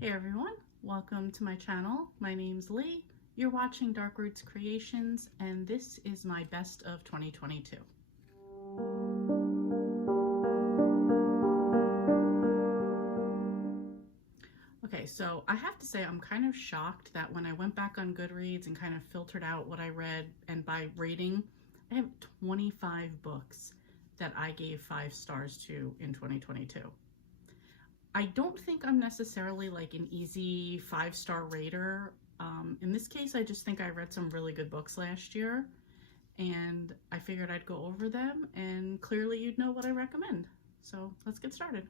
Hey everyone, welcome to my channel. My name's Lee. You're watching Dark Roots Creations, and this is my best of 2022. Okay, so I have to say I'm kind of shocked that when I went back on Goodreads and kind of filtered out what I read, and by rating, I have 25 books that I gave 5 stars to in 2022. I don't think I'm necessarily like an easy 5-star rater. In this case, I just think I read some really good books last year, and I figured I'd go over them, and clearly you'd know what I recommend. So let's get started.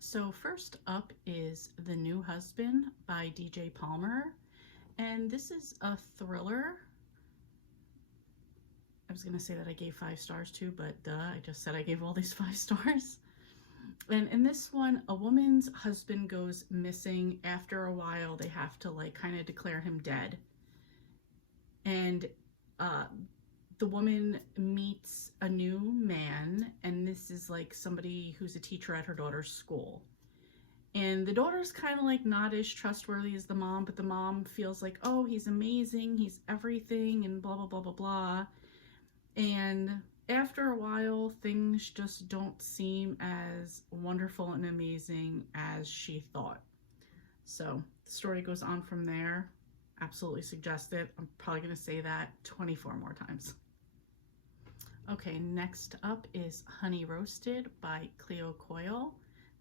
So first up is The New Husband by DJ Palmer, and this is a thriller. I was gonna say that I gave 5 stars too, but duh, I just said I gave all these 5 stars. And in this one, a woman's husband goes missing. After a while, they have to like kind of declare him dead. And the woman meets a new man, and this is like somebody who's a teacher at her daughter's school. And the daughter's kind of like not as trustworthy as the mom, but the mom feels like, oh, he's amazing, he's everything, and blah, blah, blah, blah, blah. And after a while, things just don't seem as wonderful and amazing as she thought. So the story goes on from there. Absolutely suggest it. I'm probably going to say that 24 more times. Okay, next up is Honey Roasted by Cleo Coyle.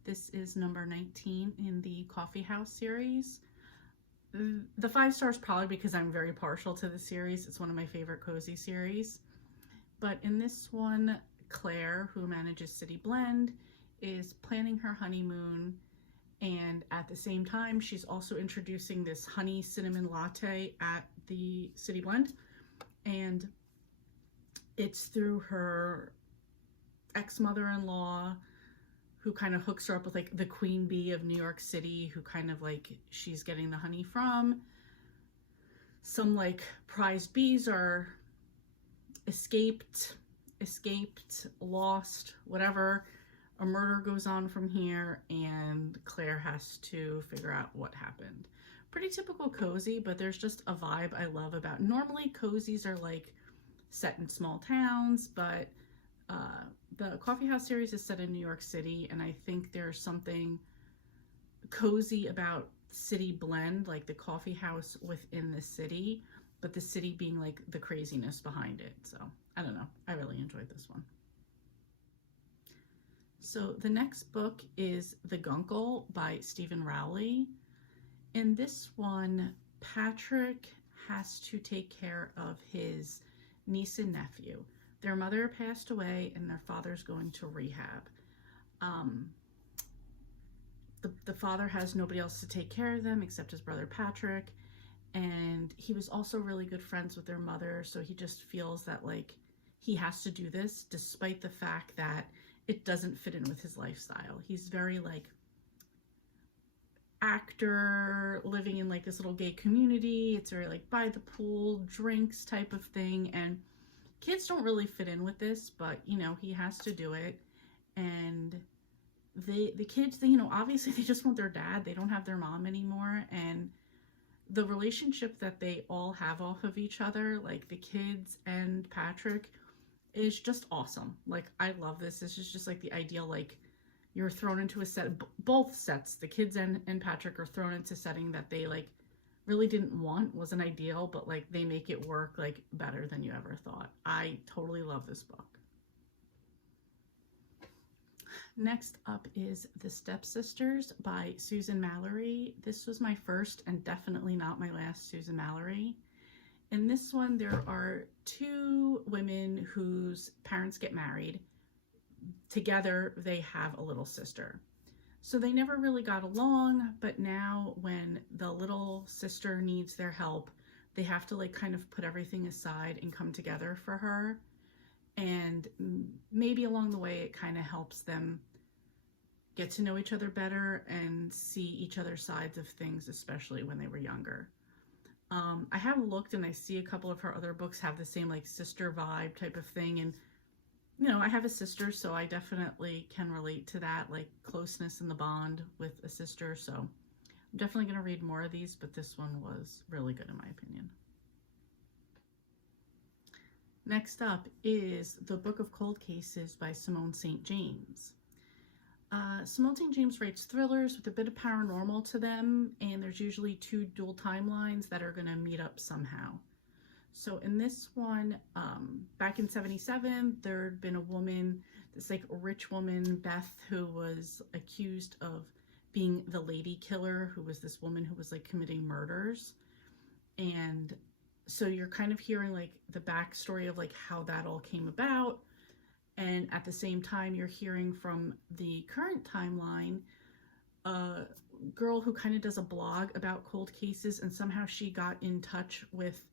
This is number 19 in the Coffee House series. The 5 stars probably because I'm very partial to the series. It's one of my favorite cozy series. But in this one, Claire, who manages City Blend, is planning her honeymoon, and at the same time, she's also introducing this honey cinnamon latte at the City Blend, and it's through her ex-mother-in-law, who kind of hooks her up with like the queen bee of New York City, who kind of like she's getting the honey from. Some like prized bees are escaped, lost, whatever. A murder goes on from here, and Claire has to figure out what happened. Pretty typical cozy, but there's just a vibe I love about. Normally cozies are like set in small towns, but the Coffee House series is set in New York City, and I think there's something cozy about City Blend, like the coffee house within the city, but the city being like the craziness behind it. So I don't know, I really enjoyed this one. So the next book is The Gunkel by Stephen Rowley. In this one, Patrick has to take care of his niece and nephew. Their mother passed away and their father's going to rehab. The father has nobody else to take care of them except his brother Patrick, and he was also really good friends with their mother, so he just feels that like he has to do this despite the fact that it doesn't fit in with his lifestyle. He's very like actor, living in like this little gay community. It's very like by the pool, drinks type of thing, and kids don't really fit in with this, but you know, he has to do it. And the kids, you know, obviously they just want their dad. They don't have their mom anymore, and the relationship that they all have off of each other, like the kids and Patrick, is just awesome. Like, I love this. This is just like the ideal, like, you're thrown into a set, both sets, the kids and Patrick are thrown into a setting that they like really didn't want, wasn't ideal, but like they make it work like better than you ever thought. I totally love this book. Next up is The Stepsisters by Susan Mallory. This was my first and definitely not my last Susan Mallory. In this one, there are 2 women whose parents get married. Together, they have a little sister. So they never really got along, but now when the little sister needs their help, they have to like kind of put everything aside and come together for her. And maybe along the way, it kind of helps them get to know each other better and see each other's sides of things, especially when they were younger. I have looked and I see a couple of her other books have the same like sister vibe type of thing, and you know, I have a sister, so I definitely can relate to that, like closeness in the bond with a sister. So I'm definitely going to read more of these, but this one was really good in my opinion. Next up is The Book of Cold Cases by Simone St. James. Simone St. James writes thrillers with a bit of paranormal to them, and there's usually two dual timelines that are going to meet up somehow. So in this one, back in 77, there'd been a woman, this like rich woman, Beth, who was accused of being the lady killer, who was this woman who was like committing murders. And so you're kind of hearing like the backstory of like how that all came about. And at the same time, you're hearing from the current timeline, a girl who kind of does a blog about cold cases, and somehow she got in touch with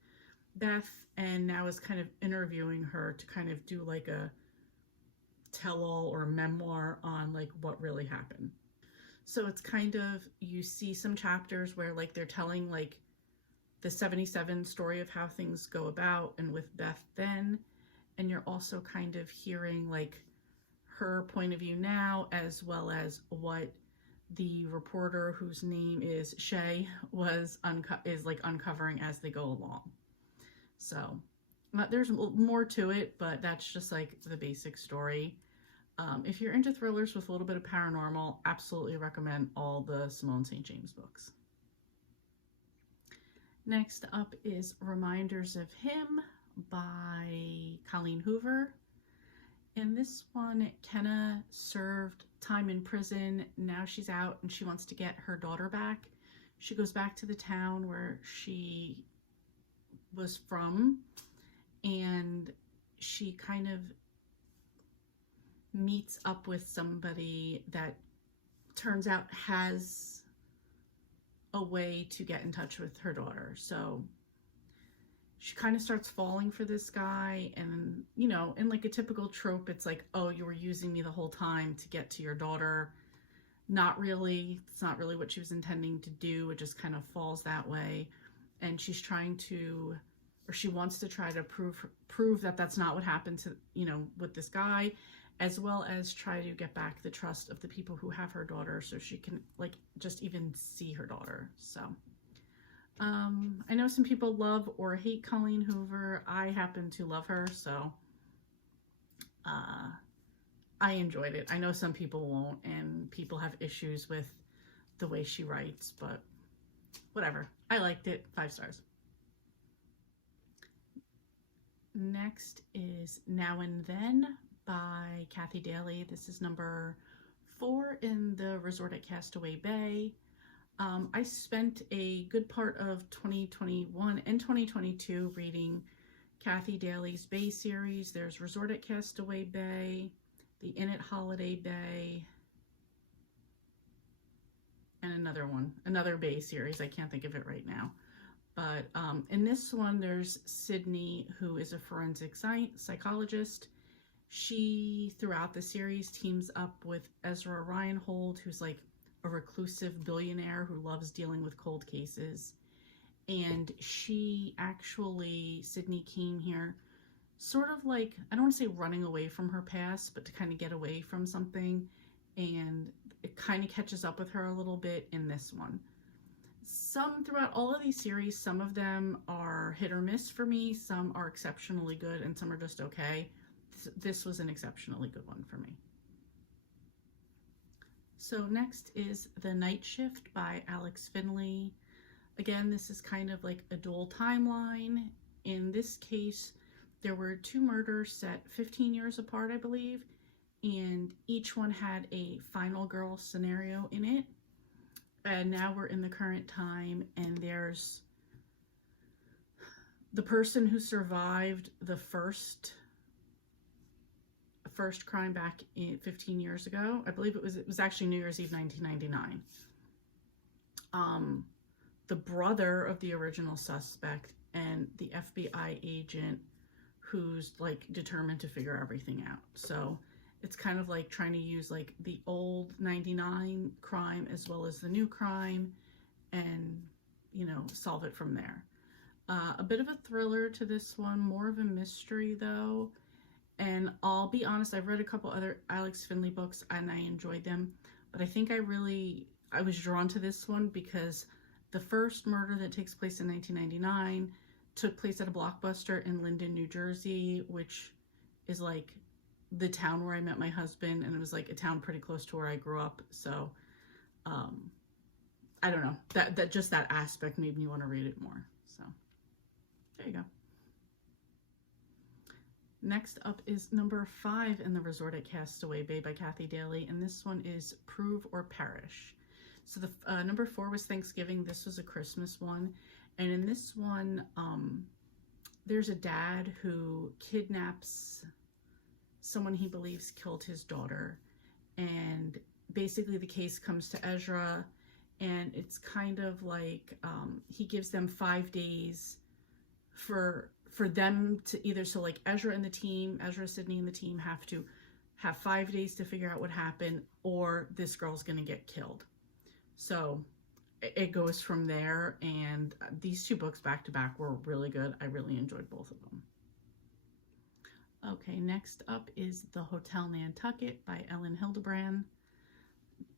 Beth and now is kind of interviewing her to kind of do like a tell-all or a memoir on like what really happened. So it's kind of, you see some chapters where like they're telling like the 77 story of how things go about and with Beth then, and you're also kind of hearing like her point of view now, as well as what the reporter, whose name is Shay, is like uncovering as they go along. So there's more to it, but that's just like the basic story. If you're into thrillers with a little bit of paranormal, absolutely recommend all the Simone St. James books. Next up is Reminders of Him by Colleen Hoover. In this one, Kenna served time in prison. Now she's out and she wants to get her daughter back. She goes back to the town where she was from, and she kind of meets up with somebody that turns out has a way to get in touch with her daughter. So she kind of starts falling for this guy, and you know, in like a typical trope, it's like, oh, you were using me the whole time to get to your daughter. Not really. It's not really what she was intending to do. It just kind of falls that way. And she's trying to, or she wants to try to prove that that's not what happened to, you know, with this guy, as well as try to get back the trust of the people who have her daughter so she can like just even see her daughter. So I know some people love or hate Colleen Hoover. I happen to love her, so I enjoyed it. I know some people won't, and people have issues with the way she writes, but whatever. I liked it. 5 stars. Next is Now and Then by Kathy Daly. This is number 4 in the Resort at Castaway Bay. I spent a good part of 2021 and 2022 reading Kathy Daly's Bay series. There's Resort at Castaway Bay, The Inn at Holiday Bay, and another Bay series. I can't think of it right now. But in this one, there's Sydney, who is a forensic psychologist. She, throughout the series, teams up with Ezra Reinhold, who's like a reclusive billionaire who loves dealing with cold cases. And she actually, Sydney came here sort of like, I don't want to say running away from her past, but to kind of get away from something. And it kind of catches up with her a little bit in this one. Throughout all of these series, some of them are hit or miss for me. Some are exceptionally good and some are just okay. This was an exceptionally good one for me. So next is The Night Shift by Alex Finley. Again, this is kind of like a dual timeline. In this case, there were 2 murders set 15 years apart, I believe, and each one had a final girl scenario in it. And now we're in the current time, and there's the person who survived the first crime back 15 years ago. I believe it was actually New Year's Eve 1999. The brother of the original suspect and the FBI agent who's like determined to figure everything out. So it's kind of like trying to use like the old 99 crime as well as the new crime and, you know, solve it from there. A bit of a thriller to this one, more of a mystery though. And I'll be honest, I've read a couple other Alex Finley books and I enjoyed them, but I think I was drawn to this one because the first murder that takes place in 1999 took place at a Blockbuster in Linden, New Jersey, which is like the town where I met my husband, and it was like a town pretty close to where I grew up. So I don't know, that just that aspect made me want to read it more. So there you go. Next up is number 5 in the Resort at Castaway Bay by Kathy Daly, and this one is Prove or Perish. So the number 4 was Thanksgiving. This was a Christmas one, and in this one, there's a dad who kidnaps someone he believes killed his daughter, and basically the case comes to Ezra, and it's kind of like he gives them 5 days for them to either, so like Ezra, Sydney and the team have to have 5 days to figure out what happened, or this girl's gonna get killed. So it goes from there, and these 2 books back to back were really good. I really enjoyed both of them. Okay, next up is The Hotel Nantucket by Ellen Hildebrand.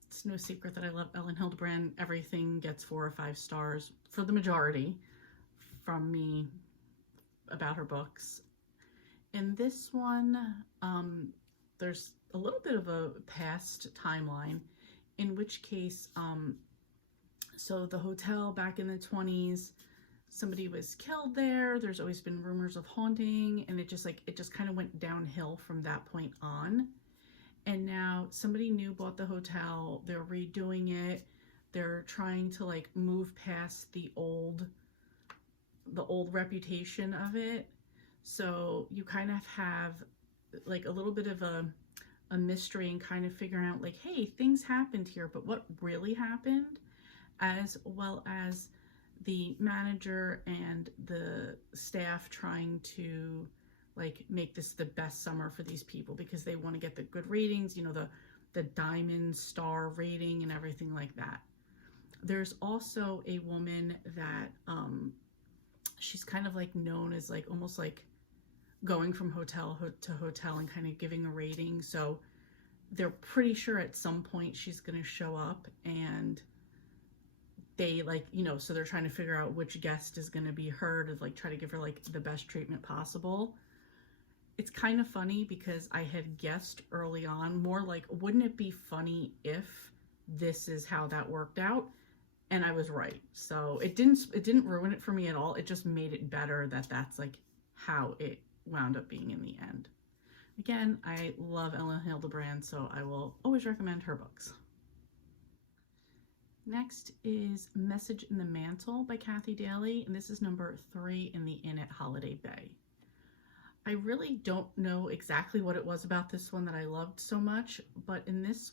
It's no secret that I love Ellen Hildebrand. Everything gets 4 or 5 stars for the majority from me about her books. In this one, there's a little bit of a past timeline, in which case, so the hotel back in the 20s, somebody was killed there. There's always been rumors of haunting, and it just kind of went downhill from that point on. And now somebody new bought the hotel. They're redoing it. They're trying to like move past the old reputation of it. So you kind of have like a little bit of a mystery and kind of figuring out like, hey, things happened here, but what really happened, as well as the manager and the staff trying to like make this the best summer for these people because they want to get the good ratings, you know, the diamond star rating and everything like that. There's also a woman that she's kind of like known as like almost like going from hotel to hotel and kind of giving a rating. So they're pretty sure at some point she's going to show up, and they like, you know, so they're trying to figure out which guest is going to be her to like try to give her like the best treatment possible. It's kind of funny because I had guessed early on more like, wouldn't it be funny if this is how that worked out? And I was right. So it didn't ruin it for me at all. It just made it better that that's like how it wound up being in the end. Again, I love Ellen Hildebrand, so I will always recommend her books. Next is Message in the Mantle by Kathy Daly, and this is number 3 in the Inn at Holiday Bay. I really don't know exactly what it was about this one that I loved so much, but in this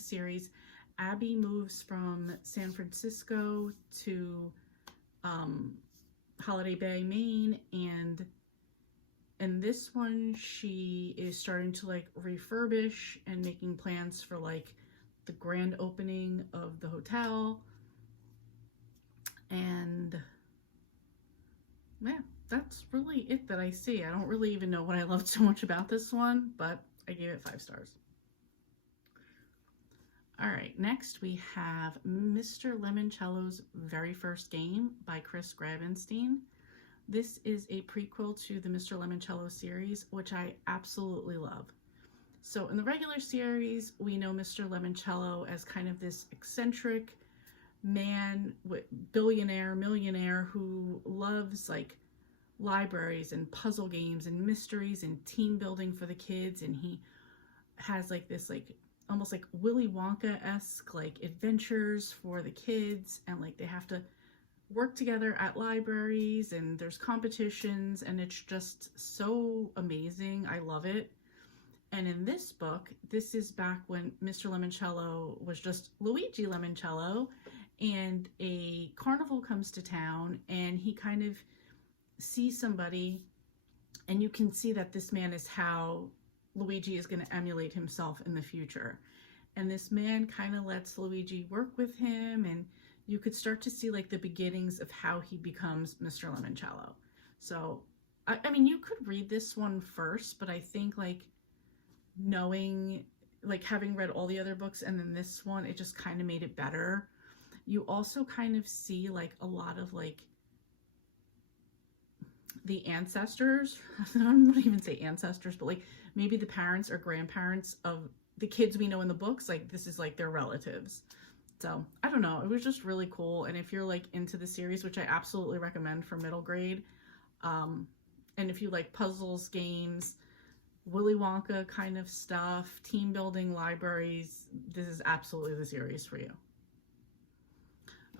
series, Abby moves from San Francisco to Holiday Bay, Maine, and in this one she is starting to like refurbish and making plans for like the grand opening of the hotel. And yeah, that's really it that I see. I don't really even know what I loved so much about this one, but I gave it 5 stars. All right, next we have Mr. Lemoncello's Very First Game by Chris Gravenstein. This is a prequel to the Mr. Lemoncello series, which I absolutely love. So in the regular series, we know Mr. Lemoncello as kind of this eccentric man, billionaire, millionaire, who loves like libraries and puzzle games and mysteries and team building for the kids. And he has like this like almost like Willy Wonka-esque like adventures for the kids, and like they have to work together at libraries and there's competitions, and it's just so amazing. I love it. And in this book, this is back when Mr. Lemoncello was just Luigi Lemoncello, and a carnival comes to town and he kind of sees somebody, and you can see that this man is how Luigi is going to emulate himself in the future. And this man kind of lets Luigi work with him, and you could start to see like the beginnings of how he becomes Mr. Lemoncello. So I mean, you could read this one first, but I think like knowing, like having read all the other books and then this one, it just kind of made it better. You also kind of see like a lot of like the ancestors. I don't even say ancestors, but like maybe the parents or grandparents of the kids we know in the books, like this is like their relatives. So I don't know, it was just really cool. And if you're like into the series, which I absolutely recommend for middle grade, and if you like puzzles, games, Willy Wonka kind of stuff, team building, libraries, this is absolutely the series for you.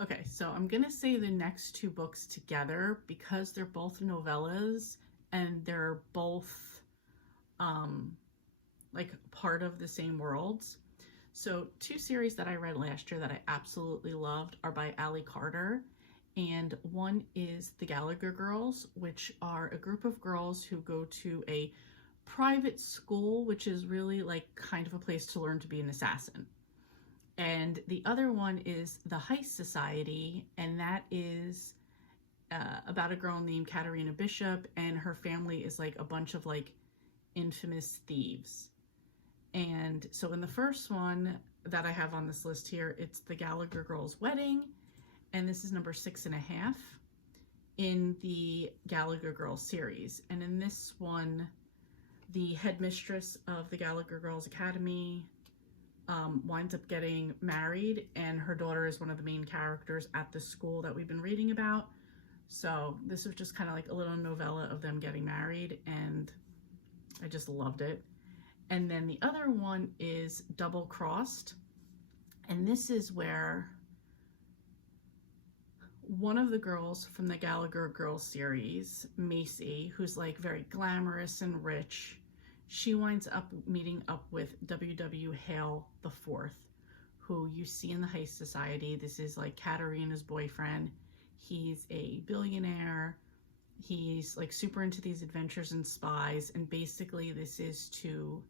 Okay, so I'm gonna say the next two books together because they're both novellas and they're both like part of the same worlds. So two series that I read last year that I absolutely loved are by Ali Carter, and one is The Gallagher Girls, which are a group of girls who go to a private school, which is really like kind of a place to learn to be an assassin. And the other one is The Heist Society, and that is about a girl named Katarina Bishop, and her family is like a bunch of like infamous thieves. And so in the first one that I have on this list here, it's The Gallagher Girls' Wedding, and this is number 6.5 in the Gallagher Girls series. And in this one, the headmistress of the Gallagher Girls Academy winds up getting married, and her daughter is one of the main characters at the school that we've been reading about. So this was just kind of like a little novella of them getting married, and I just loved it. And then the other one is Double Crossed, and this is where one of the girls from the Gallagher Girls series, Macy, who's like very glamorous and rich, she winds up meeting up with W.W. Hale IV, who you see in the Heist Society. This is like Katarina's boyfriend. He's a billionaire. He's like super into these adventures and spies, and basically this is to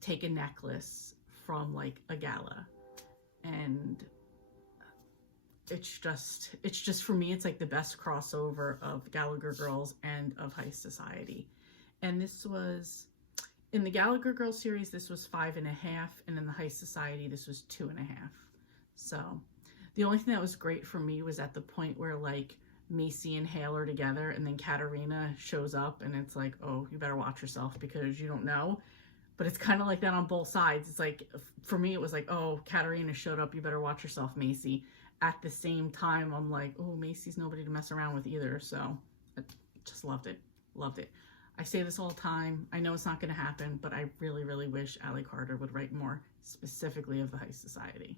take a necklace from like a gala. And it's just for me, it's like the best crossover of Gallagher Girls and of Heist Society. And this was, in the Gallagher Girls series, this was 5.5, and in the Heist Society, this was 2.5. So the only thing that was great for me was at the point where like Macy and Hale are together, and then Katarina shows up, and it's like, oh, you better watch yourself because you don't know. But it's kind of like that on both sides. It's like, for me, it was like, oh, Katarina showed up, you better watch yourself, Macy. At the same time, I'm like, oh, Macy's nobody to mess around with either. So I just loved it. Loved it. I say this all the time. I know it's not going to happen, but I really, really wish Ali Carter would write more specifically of the Heist Society.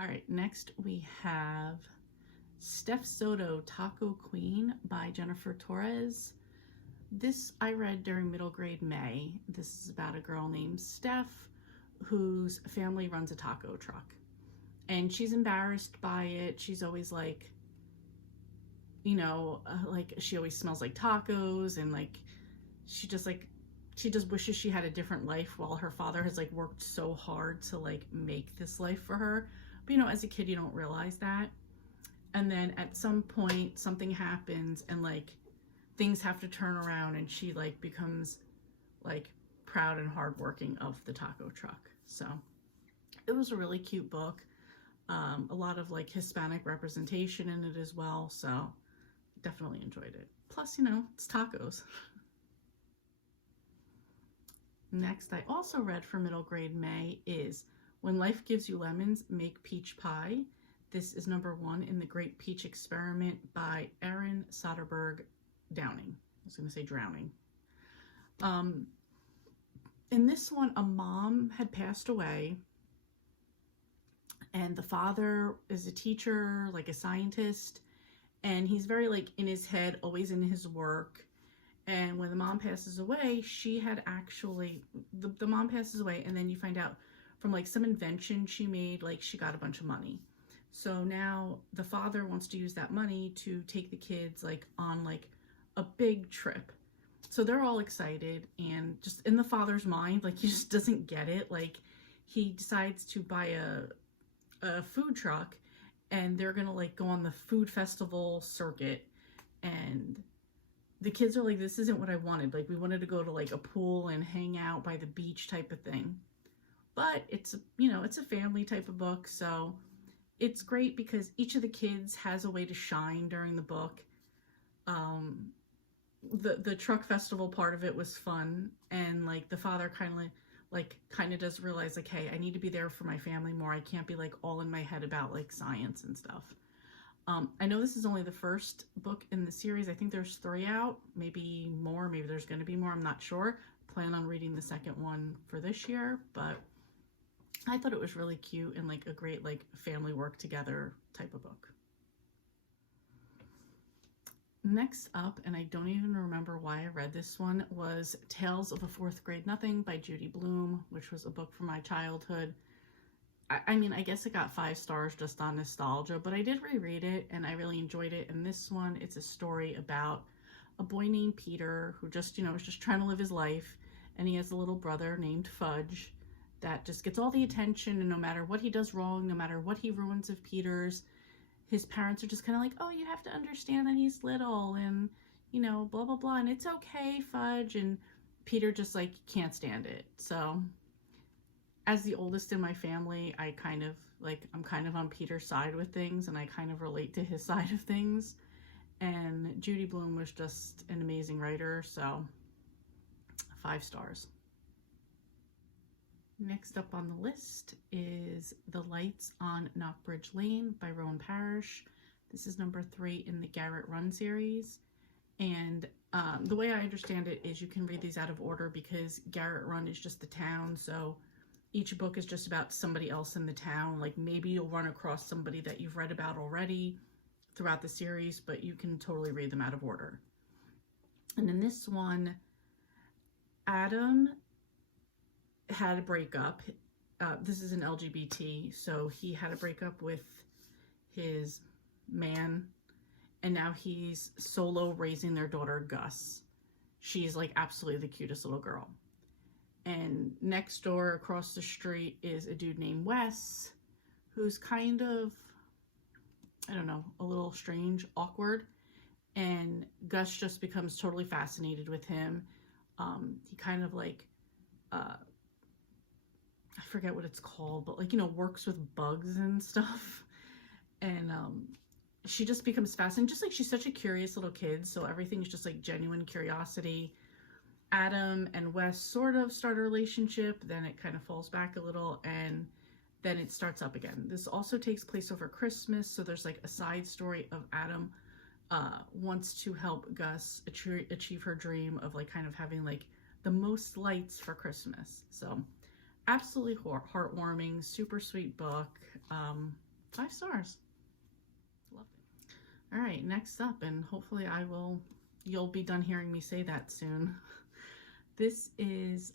All right, next we have Steph Soto, Taco Queen by Jennifer Torres. This I read during middle grade May. This is about a girl named Steph whose family runs a taco truck. And she's embarrassed by it. She's always like, you know, like she always smells like tacos, and like she just wishes she had a different life while her father has like worked so hard to like make this life for her. But you know, as a kid, you don't realize that. And then at some point something happens, and like things have to turn around, and she like becomes like proud and hardworking of the taco truck. So it was a really cute book. A lot of like Hispanic representation in it as well. So definitely enjoyed it. Plus, you know, it's tacos. Next, I also read for middle grade May is When Life Gives You Lemons, Make Peach Pie. This is number 1 in the Great Peach Experiment by Erin Soderbergh Downing. I was going to say drowning. In this one, a mom had passed away, and the father is a teacher, like a scientist, and he's very like in his head, always in his work. And when the mom passes away, she had actually, the mom passes away, and then you find out from like some invention she made, like she got a bunch of money. So now the father wants to use that money to take the kids like on like a big trip. So they're all excited, and just in the father's mind, like he just doesn't get it. Like he decides to buy a food truck, and they're gonna like go on the food festival circuit. and the kids are like, this isn't what I wanted. Like, we wanted to go to like a pool and hang out by the beach type of thing. But it's, it's a family type of book, so it's great because each of the kids has a way to shine during the book. The truck festival part of it was fun, and like the father kind of does realize like, hey, I need to be there for my family more. I can't be like all in my head about like science and stuff. I know this is only the first book in the series. I think there's 3 out, maybe more, maybe there's going to be more, I'm not sure. Plan on reading the second one for this year, but I thought it was really cute and like a great like family work together type of book. Next up, and I don't even remember why I read this one, was Tales of a Fourth Grade Nothing by Judy Blume, which was a book from my childhood. I mean, I guess it got 5 stars just on nostalgia, but I did reread it and I really enjoyed it. And this one, it's a story about a boy named Peter who just, is just trying to live his life. And he has a little brother named Fudge that just gets all the attention. And no matter what he does wrong, no matter what he ruins of Peter's, his parents are just kind of like, oh, you have to understand that he's little and, blah, blah, blah. And it's okay, Fudge. And Peter just like can't stand it. So as the oldest in my family, I'm kind of on Peter's side with things, and I kind of relate to his side of things. And Judy Blume was just an amazing writer, so 5 stars. Next up on the list is The Lights on Knockbridge Lane by Rowan Parrish. This is number 3 in the Garrett Run series. And the way I understand it is you can read these out of order because Garrett Run is just the town, so each book is just about somebody else in the town. Like maybe you'll run across somebody that you've read about already throughout the series, but you can totally read them out of order. And in this one, Adam had a breakup. This is an LGBT, so he had a breakup with his man, and now he's solo raising their daughter, Gus. She's like absolutely the cutest little girl. And next door across the street is a dude named Wes, who's kind of, I don't know, a little strange, awkward. And Gus just becomes totally fascinated with him. He kind of like, I forget what it's called, but like, works with bugs and stuff. And she just becomes fascinated, just like she's such a curious little kid. So everything's just like genuine curiosity. Adam and Wes sort of start a relationship, then it kind of falls back a little, and then it starts up again. This also takes place over Christmas, so there's like a side story of Adam wants to help Gus achieve her dream of like kind of having like the most lights for Christmas. So absolutely heartwarming, super sweet book. 5 stars. Love it. All right, next up, and hopefully you'll be done hearing me say that soon. This is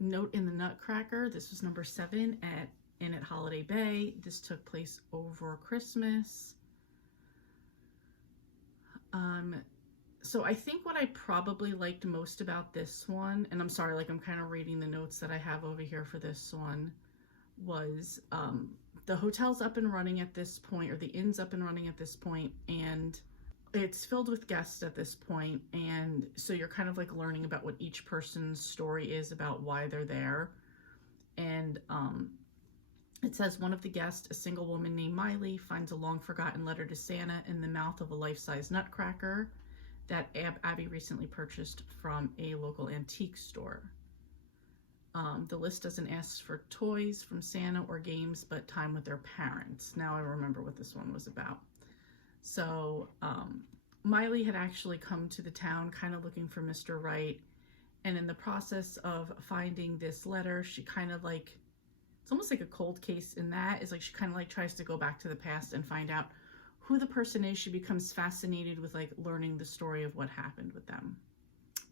Note in the Nutcracker. This was number 7 at Holiday Bay. This took place over Christmas. So I think what I probably liked most about this one, and I'm sorry, like I'm kind of reading the notes that I have over here for this one, was the hotel's up and running at this point, or the inn's up and running at this point, and it's filled with guests at this point, and so you're kind of like learning about what each person's story is about why they're there. And it says one of the guests, a single woman named Miley, finds a long forgotten letter to Santa in the mouth of a life-size nutcracker that Abby recently purchased from a local antique store. The list doesn't ask for toys from Santa or games, but time with their parents. Now I remember what this one was about. So Miley had actually come to the town kind of looking for Mr. Right, and in the process of finding this letter, she kind of like, it's almost like a cold case in that, is like she kind of like tries to go back to the past and find out who the person is. She becomes fascinated with like learning the story of what happened with them.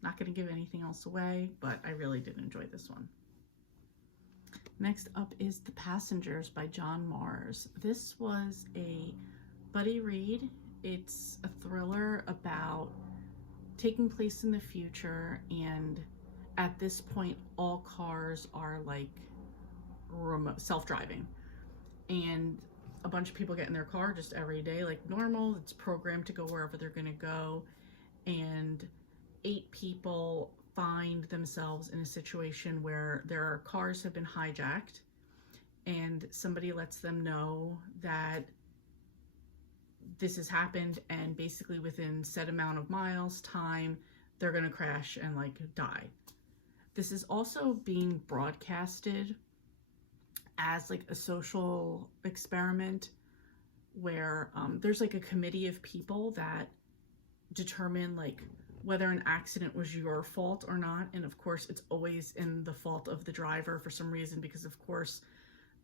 Not going to give anything else away, but I really did enjoy this one. Next up is The Passengers by John Mars. This was a buddy read. It's a thriller about taking place in the future, and at this point all cars are like remote self-driving, and a bunch of people get in their car just every day like normal. It's programmed to go wherever they're going to go. And 8 people find themselves in a situation where their cars have been hijacked, and somebody lets them know that this has happened, and basically within set amount of miles time they're going to crash and like die. This is also being broadcasted as like a social experiment where there's like a committee of people that determine like whether an accident was your fault or not. And of course it's always in the fault of the driver for some reason, because of course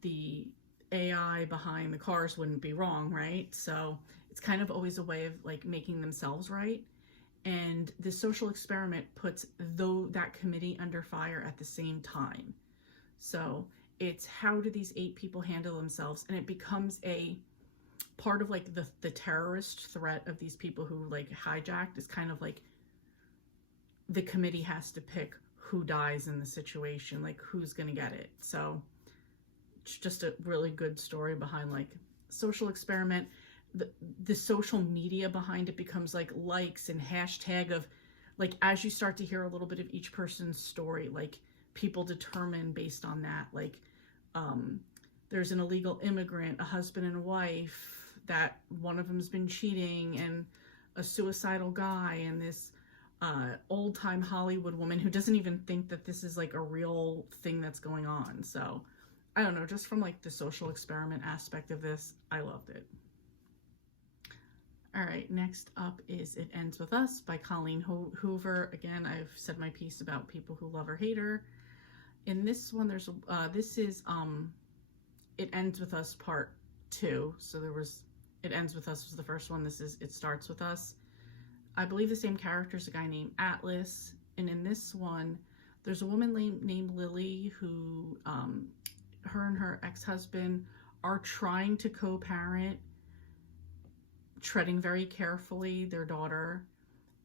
the AI behind the cars wouldn't be wrong, right? So it's kind of always a way of like making themselves right. And the social experiment puts that committee under fire at the same time. So it's how do these 8 people handle themselves, and it becomes a part of like the terrorist threat of these people who like hijacked is kind of like the committee has to pick who dies in the situation, like who's gonna get it. So it's just a really good story behind like social experiment. The social media behind it becomes like likes and hashtag of like, as you start to hear a little bit of each person's story, like people determine based on that, like there's an illegal immigrant, a husband and a wife, that one of them's been cheating, and a suicidal guy, and this old-time Hollywood woman who doesn't even think that this is like a real thing that's going on. So I don't know, just from like the social experiment aspect of this, I loved it. All right, next up is It Ends With Us by Colleen Hoover. Again, I've said my piece about people who love or hate her. In this one, there's this is It Ends With Us Part 2. So there was It Ends With Us was the first one. This is It Starts With Us. I believe the same character is a guy named Atlas. And in this one, there's a woman named Lily who, her and her ex-husband are trying to co-parent, treading very carefully their daughter.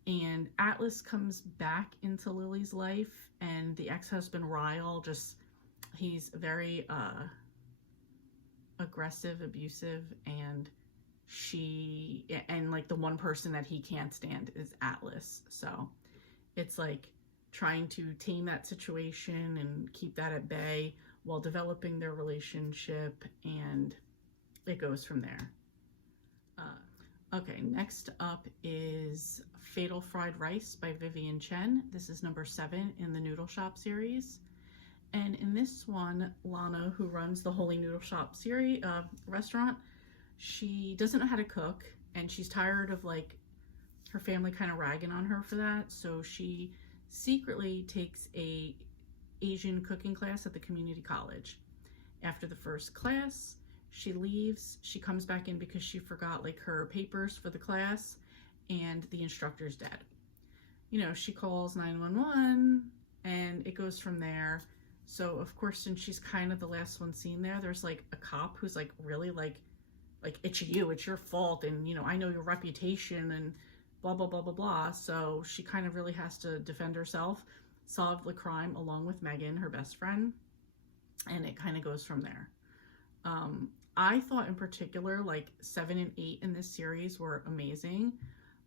And Atlas comes back into Lily's life, and the ex-husband Ryle he's very aggressive, abusive, and like the one person that he can't stand is Atlas. So it's like trying to tame that situation and keep that at bay while developing their relationship, and it goes from there. Okay, next up is Fatal Fried Rice by Vivian Chen. This is number 7 in the Noodle Shop series. And in this one, Lana, who runs the Holy Noodle Shop series restaurant, she doesn't know how to cook, and she's tired of like her family kind of ragging on her for that. So she secretly takes a Asian cooking class at the community college. After the first class, she leaves. She comes back in because she forgot like her papers for the class, and the instructor's dead. You know, she calls 911, and it goes from there. So of course, since she's kind of the last one seen there, there's like a cop who's like really like it's you, it's your fault, and you know, I know your reputation, and blah blah blah blah blah. So she kind of really has to defend herself, solve the crime along with Megan, her best friend, and it kind of goes from there. I thought in particular like 7 and 8 in this series were amazing.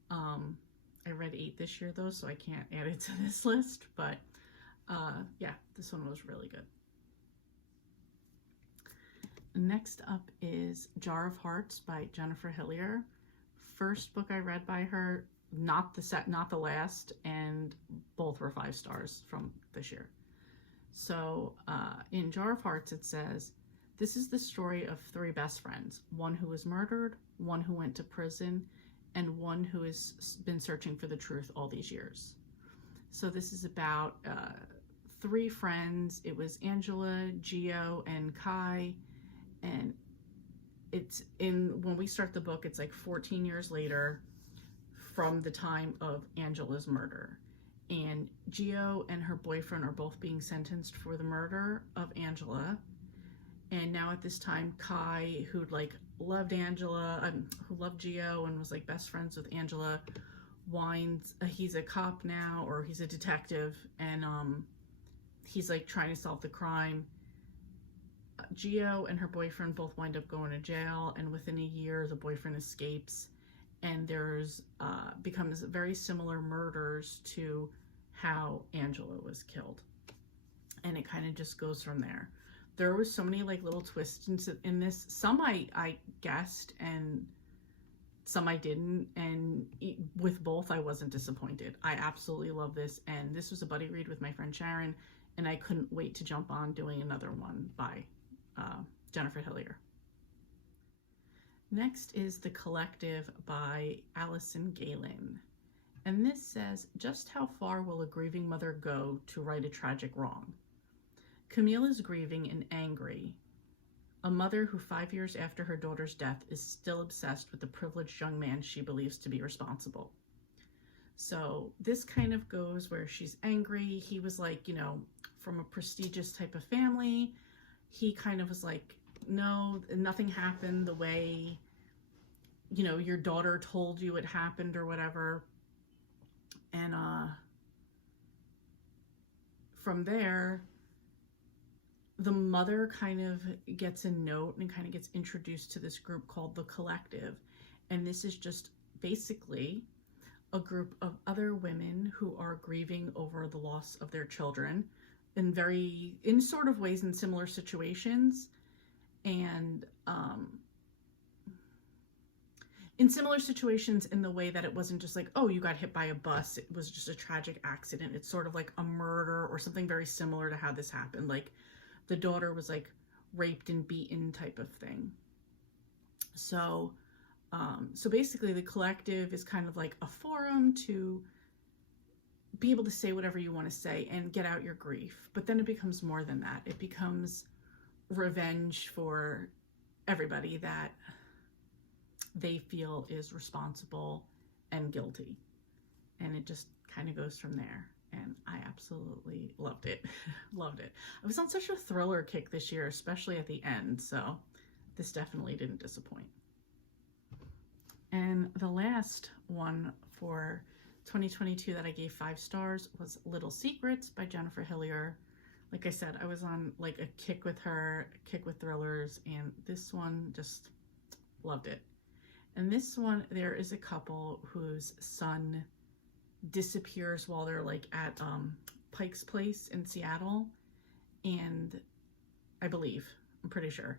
I read 8 this year though, so I can't add it to this list, but yeah, this one was really good. Next up is Jar of Hearts by Jennifer Hillier. First book I read by her, not the last, and both were 5 stars from this year. So in Jar of Hearts it says, this is the story of 3 best friends, one who was murdered, one who went to prison, and one who has been searching for the truth all these years. So this is about 3 friends. It was Angela, Gio, and Kai. And when we start the book, it's like 14 years later from the time of Angela's murder. And Gio and her boyfriend are both being sentenced for the murder of Angela. And now at this time, Kai, who like loved Angela, who loved Gio and was like best friends with Angela, he's a cop now, or he's a detective, and he's like trying to solve the crime. Gio and her boyfriend both wind up going to jail, and within a year the boyfriend escapes, and there's becomes very similar murders to how Angela was killed, and it kind of just goes from there. There was so many like little twists in this. Some I guessed, and some I didn't, and with both I wasn't disappointed. I absolutely love this, and this was a buddy read with my friend Sharon, and I couldn't wait to jump on doing another one by Jennifer Hillier. Next is The Collective by Allison Galen. And this says, just how far will a grieving mother go to right a tragic wrong? Camille is grieving and angry. A mother who 5 years after her daughter's death is still obsessed with the privileged young man she believes to be responsible. So this kind of goes where she's angry. He was like, you know, from a prestigious type of family. He kind of was like, no, nothing happened the way, you know, your daughter told you it happened or whatever. And from there, the mother kind of gets a note and kind of gets introduced to this group called The Collective. And this is just basically a group of other women who are grieving over the loss of their children in sort of ways in similar situations. And in similar situations in the way that it wasn't just like, oh, you got hit by a bus. It was just a tragic accident. It's sort of like a murder or something very similar to how this happened. Like the daughter was like raped and beaten type of thing. So, so basically The Collective is kind of like a forum to be able to say whatever you want to say and get out your grief. But then it becomes more than that. It becomes revenge for everybody that they feel is responsible and guilty. And it just kind of goes from there. And I absolutely loved it. Loved it. I was on such a thriller kick this year, especially at the end. So this definitely didn't disappoint. And the last one for 2022 that I gave 5 stars was Little Secrets by Jennifer Hillier. Like I said, I was on like a kick with her, a kick with thrillers, and this one just loved it. And this one, there is a couple whose son disappears while they're like at Pike's Place in Seattle, and I'm pretty sure.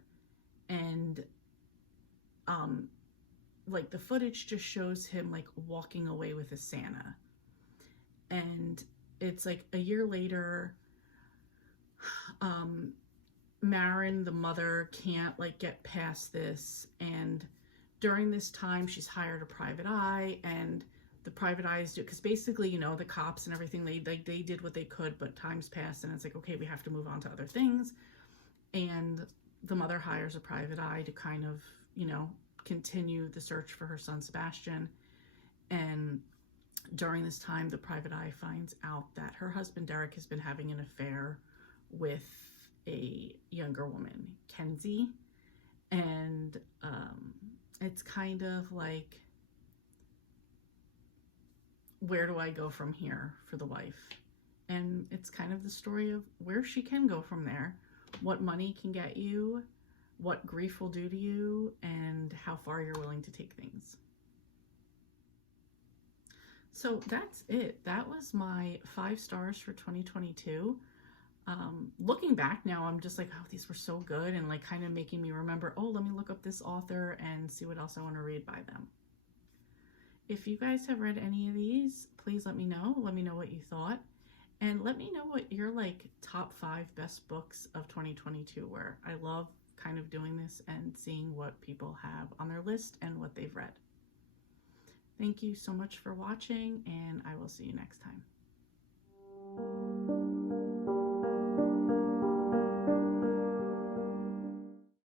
And like the footage just shows him like walking away with a Santa. And it's like a year later, Marin, the mother, can't like get past this, and during this time she's hired a private eye, and the private eyes do, because basically, you know, the cops and everything, they did what they could, but time's passed and it's like, okay, we have to move on to other things. And the mother hires a private eye to kind of, you know, continue the search for her son Sebastian. And during this time, the private eye finds out that her husband Derek has been having an affair with a younger woman, Kenzie. And it's kind of like, where do I go from here for the wife? And it's kind of the story of where she can go from there, what money can get you, what grief will do to you, and how far you're willing to take things. So that's it. That was my 5 stars for 2022. Looking back now, I'm just like, oh, these were so good, and like kind of making me remember, oh, let me look up this author and see what else I want to read by them. If you guys have read any of these, please let me know. Let me know what you thought. And let me know what your like top 5 best books of 2022 were. I love kind of doing this and seeing what people have on their list and what they've read. Thank you so much for watching, and I will see you next time.